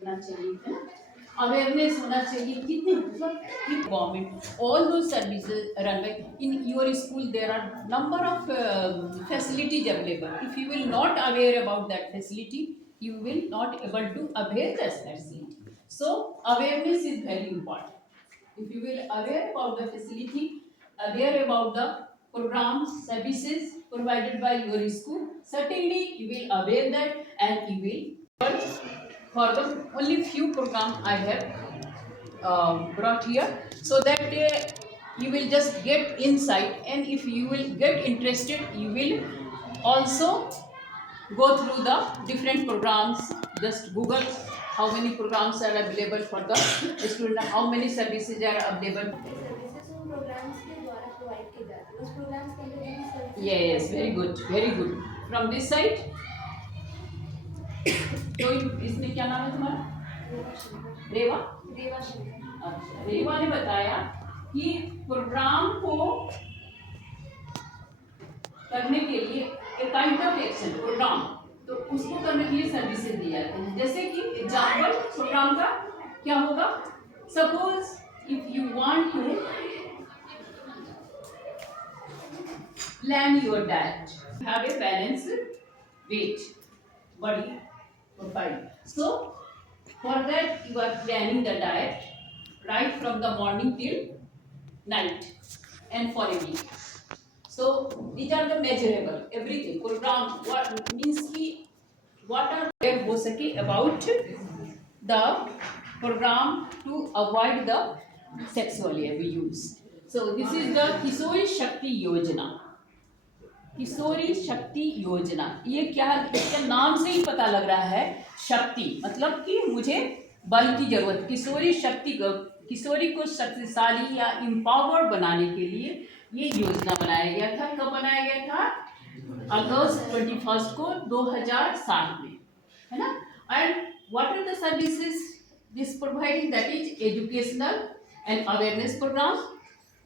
करना चाहिए, है ना। अवेयरनेस होना चाहिए कितने मतलब कि government all do services run by in your school there are number of facilities available. If you will not aware about that facility, you will not able to avail that facility. So awareness is very important. If you will aware about the facility, aware about the programs, services provided by your school, certainly you will aware that and you will for the only few program I have brought here, so that you will just get insight, and if you will get interested you will also go through the different programs. Just google how many programs are available for the student, how many services are available. Services उन programmes के द्वारा provide की जाती है, उस programmes के अंदर जो services Yes, very good, very good. From this side, तो इसमें क्या नाम है तुम्हारा? रेवा। रेवा शंकर। अच्छा, रेवा ने बताया कि प्रोग्राम को करने के लिए एक काइंड ऑफ एक्शन प्रोग्राम, तो उसको करने के लिए सर्विसेज दी जाती हैं। जैसे कि एग्जाम्पल प्रोग्राम का क्या होगा, suppose if you want to plan your diet, have a balanced weight, body profile. So for that you are planning the diet right from the morning till night and for a week. So these are the measurable everything program, what means ki what are there हो सके about the program to avoid the sexual abuse. So this is the किशोरी शक्ति योजना। किशोरी शक्ति योजना ये क्या है, इसके नाम से ही पता लग रहा है शक्ति मतलब कि मुझे बल की जरूरत। किशोरी शक्ति, किशोरी को शक्तिशाली या इम्पावर्ड बनाने के लिए ये योजना बनाया गया था। कब बनाया गया था? अगस्त 21 को 2007 में, है ना। And what are the services this providing, that is educational and awareness program.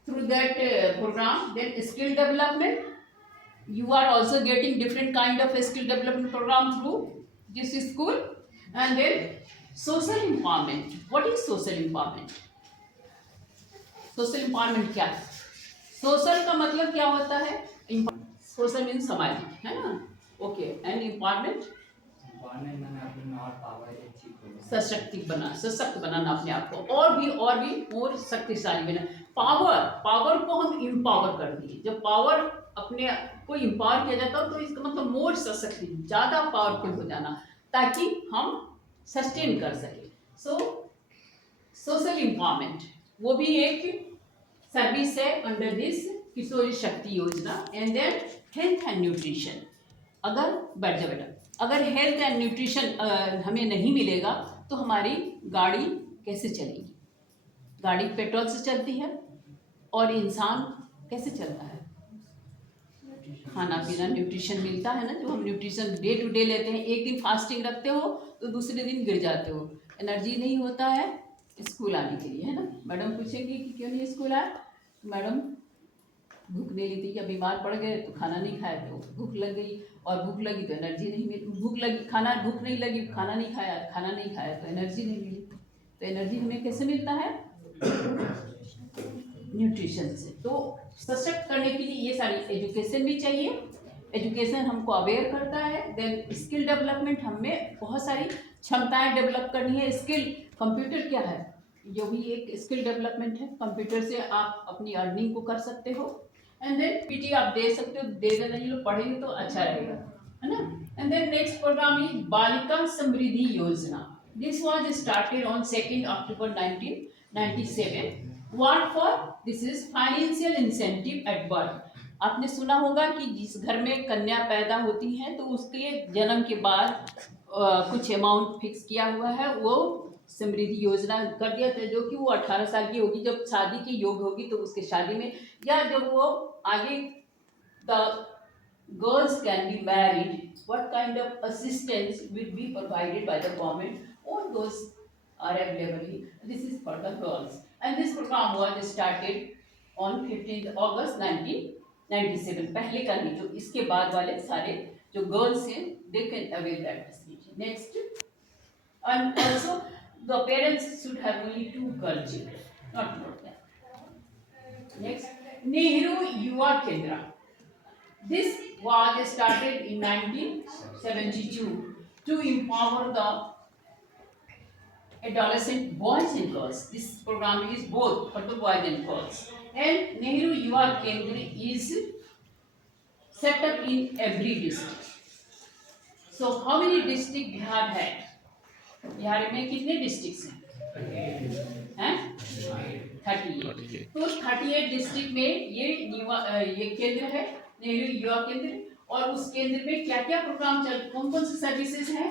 Through that program then skill development, you are also getting different kind of skill development program through this school. And then social empowerment. What is social empowerment? social empowerment क्या है? social का मतलब क्या होता है? social means सामाजिक, है ना। ओके, एंड empowerment सशक्ति बना, सशक्त बनाना अपने आप को, और भी और शक्तिशाली बना। पावर को हम इम्पावर कर दिए। जब पावर अपने को इम्पावर किया जाता है तो इसका मतलब मोर सशक्ति, ज्यादा पावरफुल हो जाना, ताकि हम सस्टेन कर सके। सो सोशल एम्पावरमेंट वो भी एक सर्विस है under this Kishori Shakti Yojana. And then health and nutrition. अगर बैठ जाओ बेटा, अगर हेल्थ एंड न्यूट्रिशन हमें नहीं मिलेगा तो हमारी गाड़ी कैसे चलेगी? गाड़ी पेट्रोल से चलती है और इंसान कैसे चलता है? खाना पीना, न्यूट्रिशन मिलता है ना, जो हम न्यूट्रिशन डे टू डे लेते हैं। एक दिन फास्टिंग रखते हो तो दूसरे दिन गिर जाते हो, एनर्जी नहीं होता है स्कूल आने के लिए, है ना। मैडम पूछेंगी कि क्यों नहीं स्कूल आए? मैडम भूख नहीं लगी थी, या बीमार पड़ गए तो खाना नहीं खाया तो भूख लग गई, और भूख लगी तो एनर्जी नहीं मिली। भूख लगी, खाना, भूख नहीं लगी, खाना नहीं खाया तो एनर्जी नहीं मिली। तो एनर्जी हमें कैसे मिलता है? न्यूट्रिशन से। तो सशक्त करने के लिए ये सारी एजुकेशन भी चाहिए। एजुकेशन हमको अवेयर करता है। देन स्किल डेवलपमेंट, हमें बहुत सारी क्षमताएं डेवलप करनी है। स्किल, कंप्यूटर क्या है? जो भी एक स्किल डेवलपमेंट है। कंप्यूटर से आप अपनी अर्निंग को कर सकते हो। एंड देन पीटी आप दे सकते हो, दे देना, ये लोग पढ़ेंगे तो अच्छा रहेगा, है ना। And then next program is Balika Samriddhi Yojana. This was started on 2 October 1997। What for? This is financial incentive at birth. आपने सुना होगा कि जिस घर में कन्या पैदा होती है तो उसके जन्म के बाद कुछ अमाउंट फिक्स किया हुआ है, वो समृद्धि योजना कर दिया था। जो कि वो 18 साल की होगी, जब शादी के योग्य होगी तो उसके शादी में, या जब वो आगे the girls can be married, what kind of assistance will be provided by the government, all those are available. This is for the girls and this program was started on 15 August 1997। पहले का नहीं, जो इसके बाद वाले सारे जो girls हैं they can avail that facility. Next, And also the parents should have only 2 girl children, not more than. Next, Nehru Yuva Kendra. This was started in 1972 to empower the adolescent boys and girls. This program is both for the boys and girls. And Nehru Yuva Kendra is set up in every district. So how many district Bihar had? Bihar में कितने district हैं? 38। तो 38 district में ये केंद्र है, नेहरू युवा केंद्र। और उस केंद्र में क्या क्या प्रोग्राम चल, कौन कौन से सर्विसेज हैं?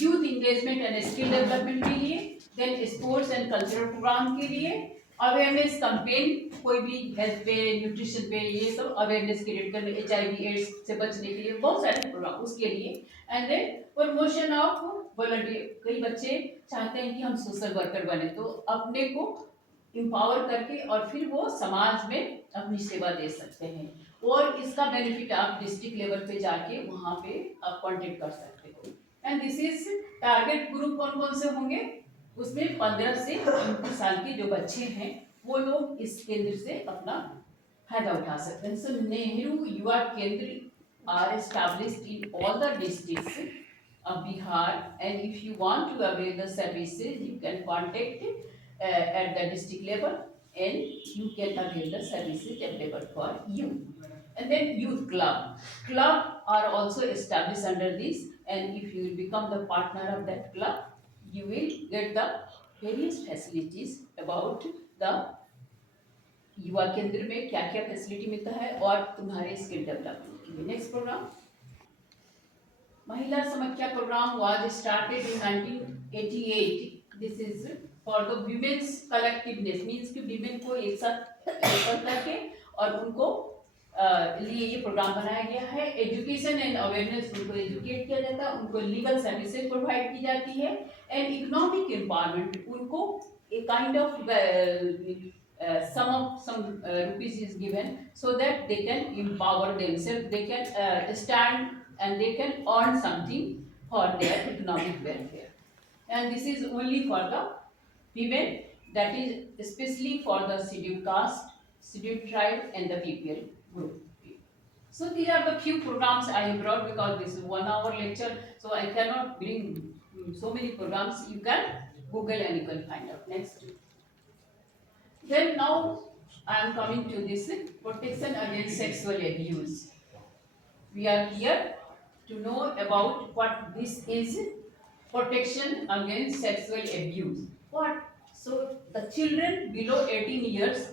Youth engagement and skill development के लिए, then sports and cultural program के लिए, अवेयरनेस कैंपेन, कोई भी हेल्थ पे, न्यूट्रिशन पे, ये सब अवेयरनेस क्रिएट करने, HIV एड्स से बचने के लिए बहुत सारे प्रोग्राम उसके लिए। And then promotion of volunteer, कई बच्चे चाहते हैं कि हम सोशल वर्कर बने, तो अपने को एम्पावर करके और फिर वो समाज में अपनी सेवा दे सकते हैं। और इसका बेनिफिट आप डिस्ट्रिक्ट लेवल पे जाके वहाँ पे आप कॉन्टेक्ट कर सकते हो। And this is target group कौन कौन से होंगे? उसमें 15 से 29 साल के जो बच्चे हैं वो लोग इस केंद्र से अपना फायदा उठा सकते हैं। सो नेहरू युवा केंद्र are established in all the districts of Bihar, and if you want to avail the services, you can contact at the district level, and you can avail the services available for you. And then youth club are also established under this, and if you will become the partner of that club, you will get the various facilities about the युवा केंद्र में क्या क्या facility मिलता है और तुम्हारे skill development के लिए। Next program, Mahila Samakhya program was started in 1988। This is for the women's collectiveness, means कि विमेन को एक साथ करके और उनको लिए ये प्रोग्राम बनाया गया है। एजुकेशन एंड अवेयरनेस, उनको एजुकेट किया जाता है, उनको लीगल सर्विसेज प्रोवाइड की जाती है, एंड इकोनॉमिक एम्पावरमेंट, उनको a kind of some rupees is given so that they can empower themselves, they can stand and they can earn something for their economic welfare. And this is only for the women, that is especially for the scheduled caste, scheduled tribe and the BPL group. So these are the few programs I have brought, because this is 1 hour lecture, so I cannot bring so many programs. You can Google and you can find out. Next. Then now I am coming to this protection against sexual abuse. We are here to know about what this is, protection against sexual abuse. What? So the children below 18 years,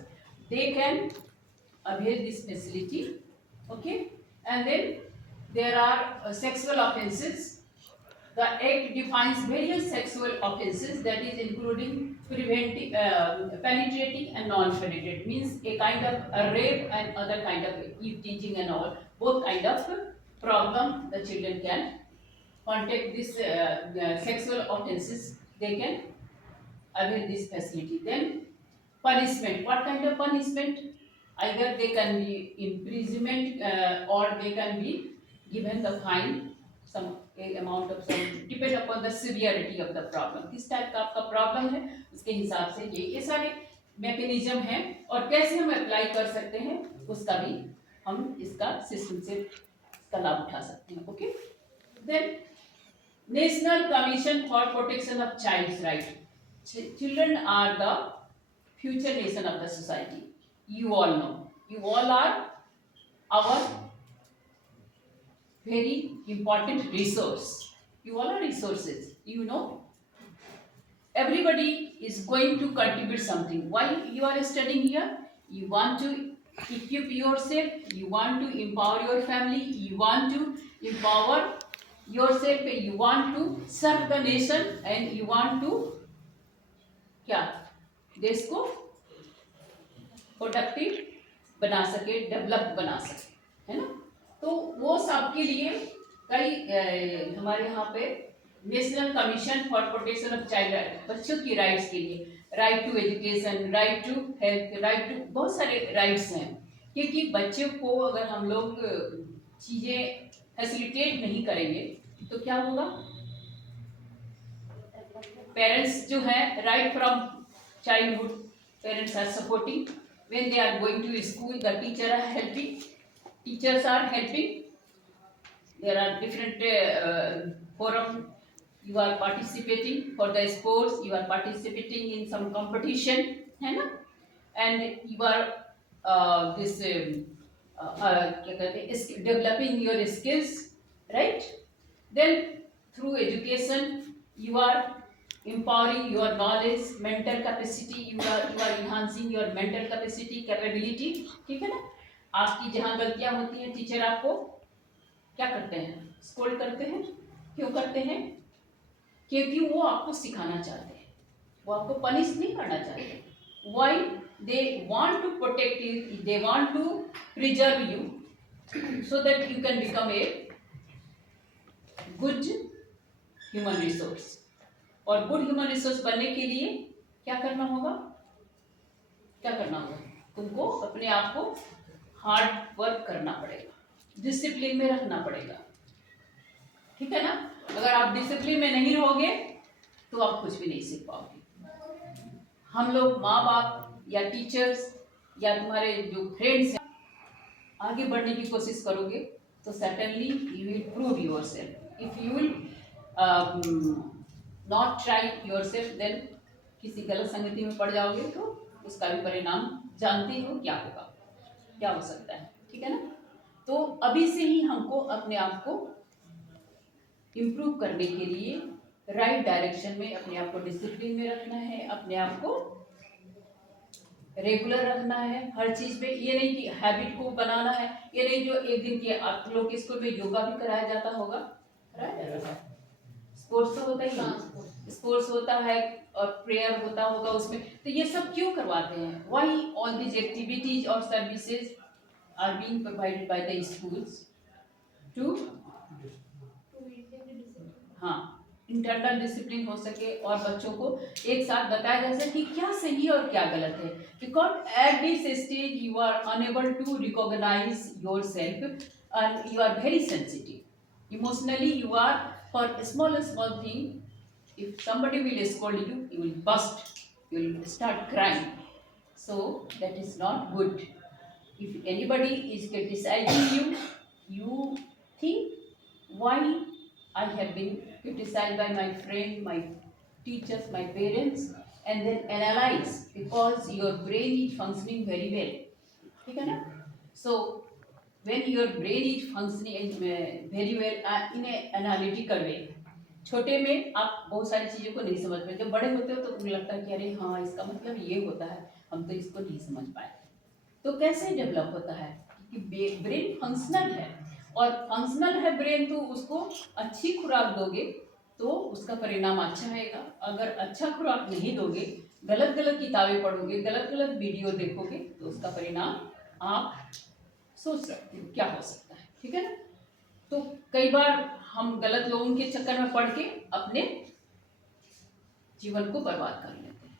they can avail this facility, okay? And then there are sexual offences. The Act defines various sexual offences, that is including preventing, penetrating and non-penetrating, means a kind of a rape and other kind of teaching and all, both kind of problem the children can contact this sexual offences, they can avail this facility. Then punishment, what kind of punishment? Either they can be imprisonment or they can be given the fine, some amount of some, depend upon the severity of the problem, किस type का आपका problem है उसके हिसाब से ये सारे mechanism हैं, और कैसे हम अप्लाई कर सकते हैं उसका भी हम इसका सिस्टम से इसका लाभ उठा सकते हैं। Okay, then national commission for protection of child's right. Children are the future nation of the society, you all know, you all are our very important resource, you all are resources, you know, everybody is going to contribute something. Why you are studying here? You want to equip yourself, you want to empower your family, you want to empower yourself, you want to serve the nation, and you want to क्या देश को productive बना सके, develop बना सके, है ना? तो वो सब के लिए कई हमारे यहाँ पे national commission for protection of child, बच्चों की राइट्स के लिए, right to education, right to health, right to, बहुत सारे राइट्स हैं, क्योंकि बच्चों को अगर हम लोग चीज़ें फैसिलिटेट नहीं करेंगे तो क्या होगा? पेरेंट्स जो हैं right from childhood parents are supporting when they are going to school the teachers are helping. There are different forum, you are participating for the sports, you are participating in some competition, है ना, and you are this क्या कहते हैं, developing your skills, right? Then through education you are empowering your knowledge, mental capacity, you are enhancing your mental capacity, capability, ठीक है ना। आपकी जहाँ गलतियां होती हैं टीचर आपको क्या करते हैं, स्कोल्ड करते हैं। क्यों करते हैं? क्योंकि वो आपको सिखाना चाहते हैं, वो आपको पनिश नहीं करना चाहते। Why? They want to protect you, they want to preserve you so that you can become a good human resource. और गुड ह्यूमन रिसोर्स बनने के लिए क्या करना होगा? क्या करना होगा? तुमको अपने आप को हार्ड वर्क करना पड़ेगा, डिसिप्लिन में रखना पड़ेगा, ठीक है ना। अगर आप डिसिप्लिन में नहीं रहोगे तो आप कुछ भी नहीं सीख पाओगे। हम लोग माँ बाप या टीचर्स या तुम्हारे जो फ्रेंड्स हैं, आगे बढ़ने की कोशिश करोगे तो certainly you will prove yourself. If you will not try yourself then किसी गलत संगति में पड़ जाओगे तो उसका भी परिणाम जानते हो क्या होगा, क्या हो सकता है, ठीक है ना। तो अभी से ही हमको अपने आप को इम्प्रूव करने के लिए राइट डायरेक्शन में अपने आप को डिसिप्लिन में रखना है, अपने आप को रेगुलर रखना है हर चीज पे। ये नहीं कि हैबिट को बनाना है, ये नहीं जो एक दिन के आप लोग के स्कूल में योगा भी कराया जाता होगा, स्पोर्ट्स तो होता ही है, स्पोर्ट्स होता है और प्रेयर होता होगा उसमें। तो ये सब क्यों करवाते हैं? व्हाई ऑल दीज एक्टिविटीज और services are being provided by the schools to, हाँ, इंटरनल डिसिप्लिन हो सके और बच्चों को एक साथ बताया जा सके कि क्या सही और क्या गलत है। Because at this stage you are unable to recognise yourself and you are very sensitive emotionally, you are for small thing if somebody will scold you, you will burst, you will start crying, so that is not good. If anybody is criticizing you, you think why I have been criticized by my friend, my teachers, my parents, and then analyze because your brain is functioning very well, ठीक है ना। So when your brain is functioning very well in a analytical way, छोटे में आप बहुत सारी चीज़ों को नहीं समझ पाए, जब बड़े होते हो तो उन्हें लगता है कि अरे हाँ इसका मतलब ये होता है, हम तो इसको नहीं समझ पाए। तो कैसे डेवलप होता है? क्योंकि ब्रेन फंक्शनल है, और फंक्शनल है ब्रेन तो उसको अच्छी खुराक दोगे तो उसका परिणाम अच्छा आएगा। अगर अच्छा खुराक नहीं दोगे, गलत गलत किताबें पढ़ोगे, गलत गलत वीडियो देखोगे तो उसका परिणाम आप सोच सकते हो क्या हो सकता है, ठीक है ना। तो कई बार हम गलत लोगों के चक्कर में पड़ के अपने जीवन को बर्बाद कर लेते हैं।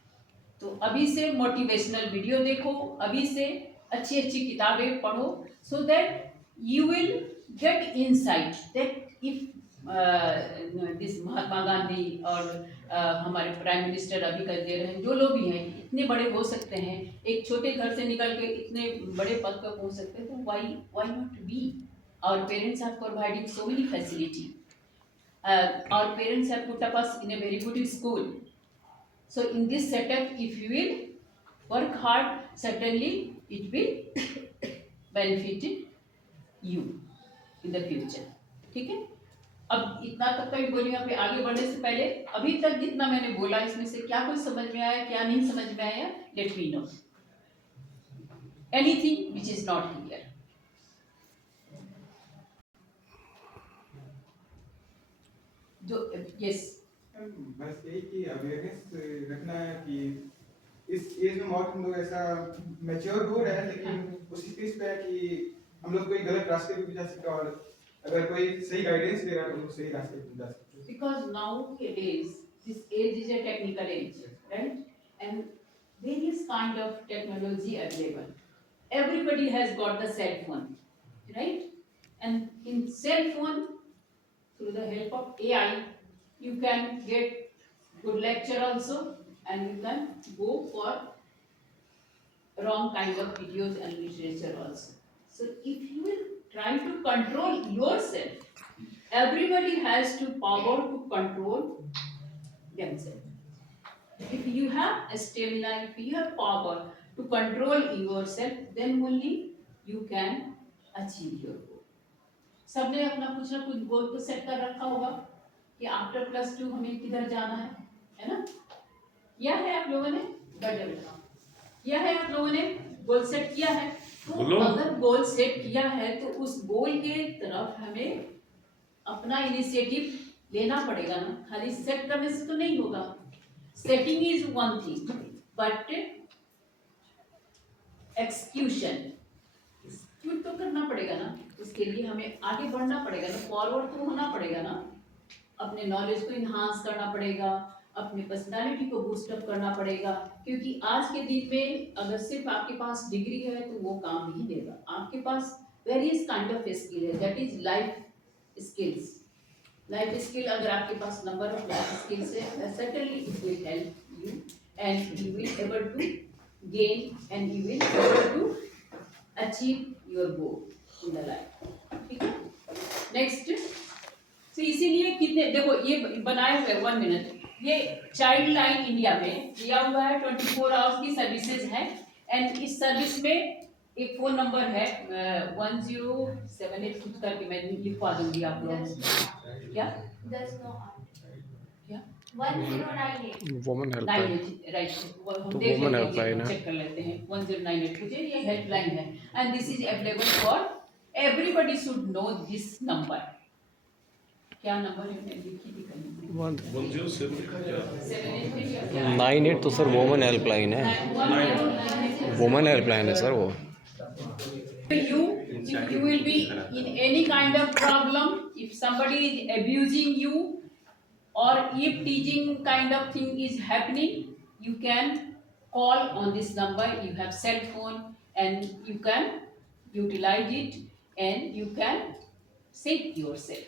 तो अभी से मोटिवेशनल वीडियो देखो, अभी से अच्छी अच्छी किताबें पढ़ो, so that you will get insight that if this Mahatma Gandhi और हमारे प्राइम मिनिस्टर अभी कर दे रहे हैं, जो लोग भी हैं इतने बड़े हो सकते हैं, एक छोटे घर से निकल के इतने बड़े पद पर पहुंच सकते हैं, तो why not we? Our parents are providing so many facility, our parents have put us in a very good school. So in this setup, if you will work hard, certainly it will benefit you in the future. ठीक है? अब इतना तक का ही बोलिए। पे आगे बढ़ने से पहले अभी तक जितना मैंने बोला इसमें से क्या कुछ समझ में आया, क्या नहीं समझ में आया, let me know anything which is not clear. जो यस, बस यही कि अवेयरनेस रखना है कि इस एज में बहुत हम लोग ऐसा मैच्योर हो रहे हैं, लेकिन उसी चीज पे है कि हम लोग कोई गलत रास्ते पे भी जा सकते हैं, और अगर कोई सही गाइडेंस दे रहा है तो हम सही रास्ते पे जा सकते हैं। Because nowadays this age is a technical age, right? And various kind of technology available. Everybody has got the cell phone, right? And in cell phone, through the help of AI, you can get good lecture also, and you can go for wrong kind of videos and literature also. So if you will try to control yourself, everybody has to power to control themselves. If you have a stamina, if you have power to control yourself, then only you can achieve your goal. सबने अपना कुछ ना कुछ गोल तो set कर रखा होगा कि आफ्टर +2 हमें किधर जाना है ना? किया है आप लोगों ने? बढ़िया बेटा, किया है आप लोगों ने? गोल सेट किया है? तो अगर गोल सेट किया है तो उस गोल के तरफ हमें अपना इनिशिएटिव लेना पड़ेगा ना, खाली सेट करने से तो नहीं होगा. Setting is one thing, but execution तो करना पड़ेगा ना. उसके लिए हमें आगे बढ़ना पड़ेगा ना, फॉरवर्ड तो होना पड़ेगा ना, अपने नॉलेज को इन्हांस करना पड़ेगा, अपने पर्सनालिटी को बूस्टअप करना पड़ेगा. क्योंकि आज के दिन में अगर सिर्फ आपके पास डिग्री है तो वो काम नहीं देगा. आपके पास वेरियस काइंड ऑफ स्किल है, that is life skills. Life skill अगर आपके पास नंबर ऑफ लाइफ स्किल्स है, certainly it will help you and you will able to gain and you will able to achieve your goal in the life. ठीक है. Next, तो इसीलिए कितने देखो ये बनाए हुए 1 मिनट, ये चाइल्ड लाइन इंडिया में दिया हुआ है. 24 आवर्स की सर्विसेज है एंड इस सर्विस में एक फोन नंबर है 1078 कुछ करके मैं लिखवा दूंगी आप लोग. क्या 1098 वुमेन हेल्पलाइन. राइट, हम तो देख women लेते helpline हैं, है. चेक कर लेते हैं. 1098 मुझे ये हेल्पलाइन है and this is available for everybody should know this number. क्या नंबर है मैंने लिखी थी कहीं? 98 तो सर वुमेन हेल्पलाइन है. वुमेन हेल्पलाइन है सर वो. You, if you will be in any kind of problem, if somebody is abusing you or if teaching kind of thing is happening, you can call on this number. You have cell phone and you can utilize it and you can save yourself.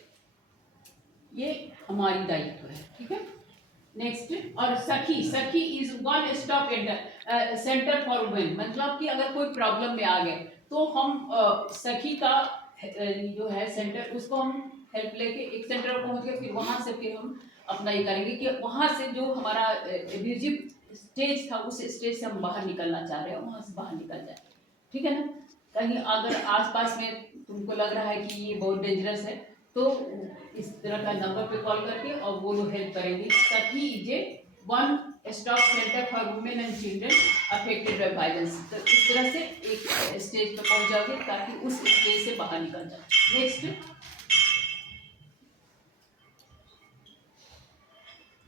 ये हमारी दायित्व है. ठीक है. Next, और सखी, सखी is one stop centre for women. मतलब कि अगर कोई प्रॉब्लम में आ गए तो हम सखी का जो है सेंटर, उसको हम हेल्प लेके एक सेंटर पर पहुंच गए, फिर वहां से फिर हम अपना ये करेंगे कि वहां से जो हमारा एब्यूजिव स्टेज था उस स्टेज से हम बाहर निकलना चाह रहे हैं, वहां से बाहर निकल जाए. ठीक है ना. कहीं अगर आसपास में तुमको लग रहा है कि ये बहुत डेंजरस है तो इस तरह का नंबर पे कॉल करके और वो लोग हेल्प करेंगे. सखी is a one stop centre for women and children affected by violence. तो इस तरह से एक स्टेज पे पहुंच जाओगे ताकि उस स्टेज से बाहर निकल जाए. नेक्स्ट,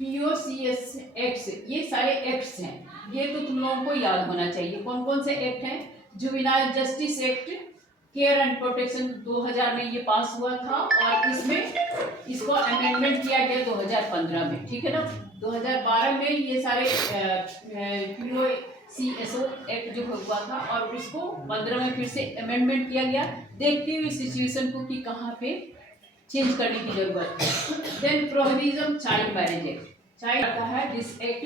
POCS एक्ट्स, ये सारे एक्ट्स हैं, ये तो तुम लोगों को याद होना चाहिए. कौन कौन से एक्ट हैं? Juvenile justice act, care and protection 2000 में ये पास हुआ था और इसमें इसको अमेंडमेंट किया गया 2015 में. ठीक है ना. 2012 में ये सारे POCSO एक्ट जो हुआ था और उसको 15 में फिर से अमेंडमेंट किया गया, देखते हुए सिचुएशन को कि कहाँ पे चेंज करने की जरूरत है. Then prohibition child marriage act, child आता है this act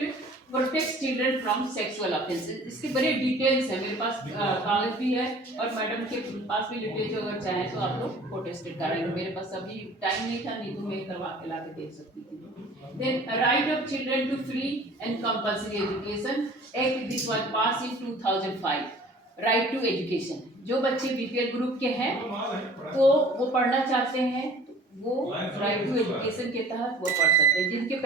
protect children from sexual offences. इसके बड़े डिटेल्स है, मेरे पास कागज भी है और मैडम के पास भी लिटरेचर अगर चाहें तो आप लोग प्रोटेस्टेड करेंगे. मेरे पास अभी टाइम नहीं था, नहीं तो मैं करवा के ला के दे सकती थी. Then right of children to free and compulsory education act, this was passed in 2005. Right to education, जो बच्चे बीपीएल ग्रुप के हैं तो वो पढ़ना चाहते हैं वो राइट टू एजुकेशन के तहत वो पढ़ सकते हैं. जिनके